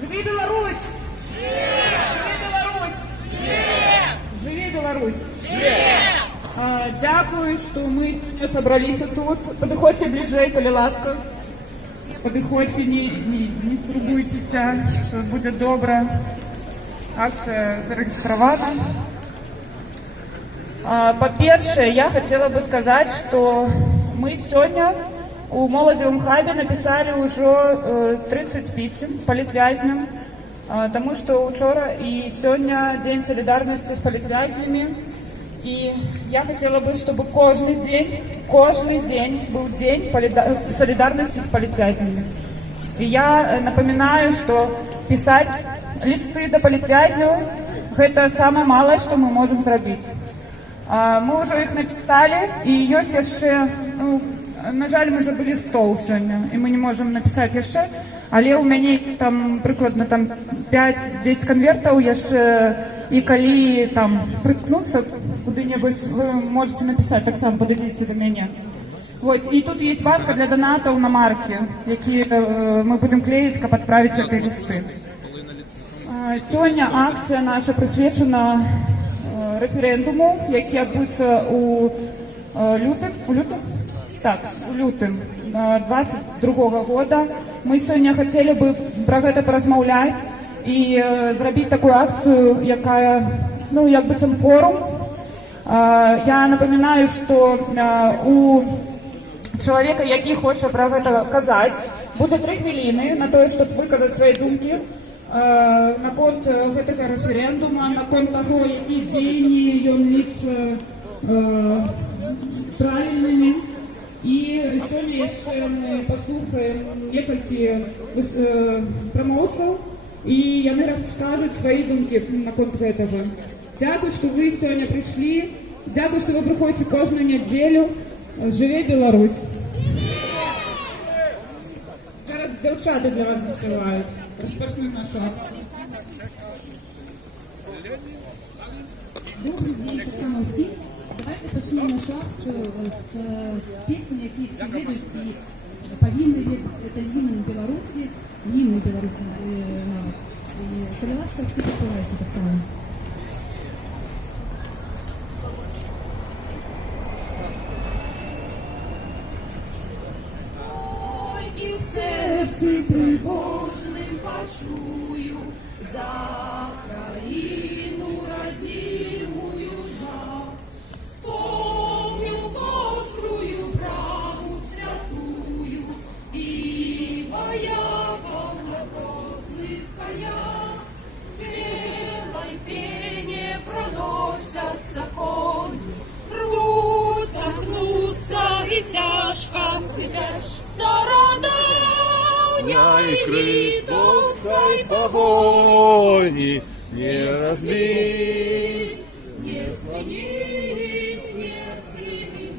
Живи Беларусь! Живи Беларусь! Живи Беларусь! Дякую, що ми зібралися тут. Підходьте ближче, коли ласка. Підходьте, не турбуйтеся, все буде добре. Акція зареєстрована. По-перше, я хотела бы сказать, что мы сегодня у Молодевом хабе написали уже 30 писем политвязням, потому что вчера и сегодня день солидарности с политвязнями. И я хотела бы, чтобы каждый день был день солидарности с политвязнями. И я напоминаю, что писать листы до политвязню – это самое малое, что мы можем сделать. Мы уже их написали, и ёсць яшчэ, на жаль, мы забыли стол сёння, и мы не можем написать яшчэ, але ў мяне там прыкладна 5-10 конвертаў яшчэ, і калі там прыткнуцца куды-небудзь, вы можете написать, так само подойдите до мяне. Вось, і тут есть банка для донатаў на маркі, якія мы будем клеіць, каб адправіць гэтыя лісты. Сёння акцыя наша прысвечана референдуму, які адбудзецца у лютым 22 года. Мы сёння хотели бы про гэта паразмаўляць і зрабіць такую акцыю, якая, як быццам форум. Я напоминаю, что у человека, які хоча про гэта казаць, будзе 3 хвіліны на тое, чтобы выказаць свои думкі наконт гэтага референдума, наконт таго, які дзеянні ён лічыць правильнымі. І сёння яшчэ мы паслухаем некалькі прамоўцаў, і яны раскажуць свае думкі наконт гэтага. Дякую, што вы сёння прыйшлі. Дякую, што вы прыходзіце кожную нядзелю. Жыве Беларусь! Зараз дзяўчаты для вас заспяваюць. Распачнем нашу акцію. Добрый день, так само всем. Давайте почнем нашу акцию с песен, які всі ведуть і повинні ведуть. Это гимн Беларуси, гимн Беларуси. Коли ласка, всі попиваються так само. І в серці тривожним почую за країну родимую жал. Вспомню острую праву святую и вояков на грозных конях. В белой пене проносятся кони, рвутся, гнутся и тяжко крепясь. Стародавняй критовской погони не разбить, не склонить, не стремить.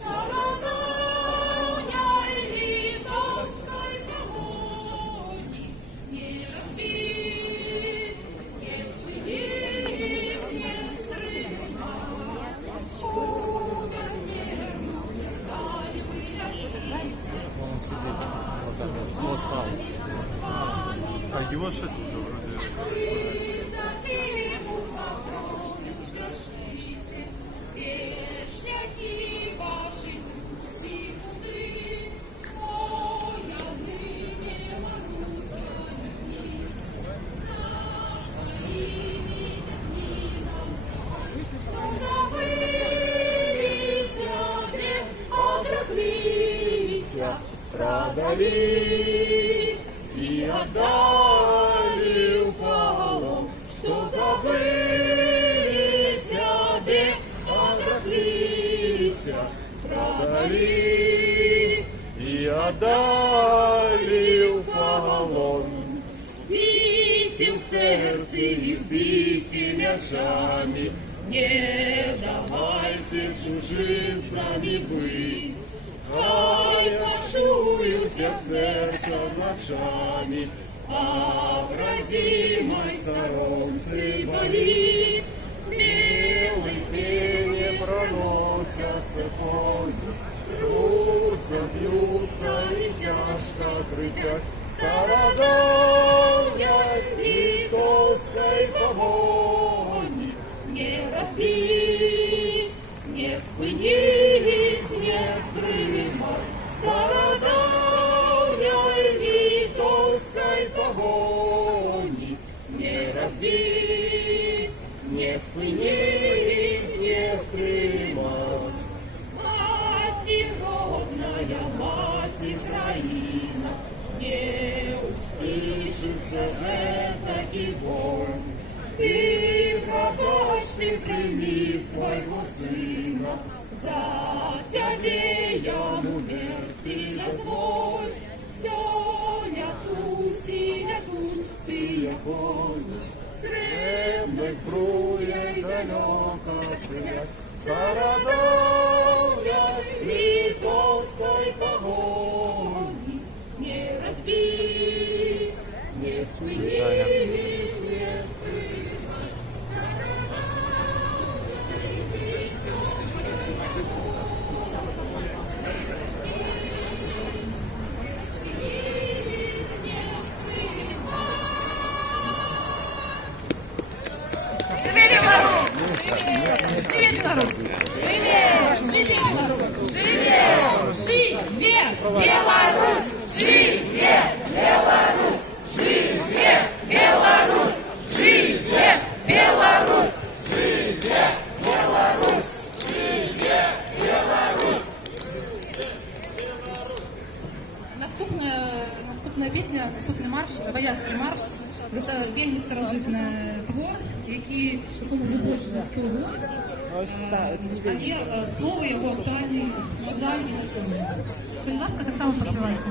Стародавняй критовской погони не разбить, не склонить, не стремить. А его что уже вроде? Продали и отдали в полон, что забыли тебе, отроклись. Продали и отдали в полон. Бейте в сердце и бейте мячами, не давайте чужинцами быть. Хай почуются в сердце ночами, образимой сторонцы болит. Белой пене проносятся кони, рвутся, бьются и тяжко крепясь. Стародавней литовской погони не разбить, не спынить, не стрымать. Стародавней литовской погони не разбить, не спынить, не стрымать. Мати родная, мати Краина, не услышится это и боль. Ты, пробачь, прими своего сына, за тебе я умерти дозволь. Сёня тут, ты ягони, сребной збруей далеко стоять. Стародавней литовской погони не разбить, не спынить, не скрыть. Живе Беларусь! Живе Беларусь! Живе Беларусь! Живе Беларусь! Живе Беларусь! Живе Беларусь! Живе Беларусь! Живе Беларусь! Наступная песня, наступний марш, Боярський марш. Це вельми старожитний твор, якому вже більше за 100 років. Але слово його актуальне, на жаль, і на сьогодні. Будь ласка, так само підтримайте.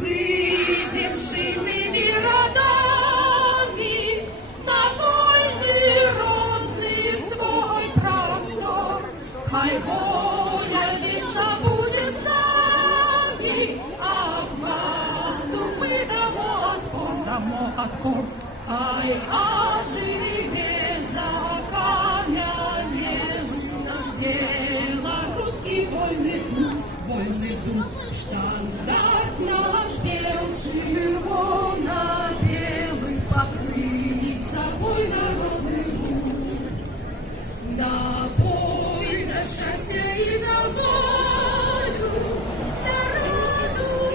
Выйдемшими родами на вольный родный свой простор, хай воля лиша будет с нами, обману мы дамо отпор. Ай, оживе за камнями наш белорусский вольный дух, штандарт наш певший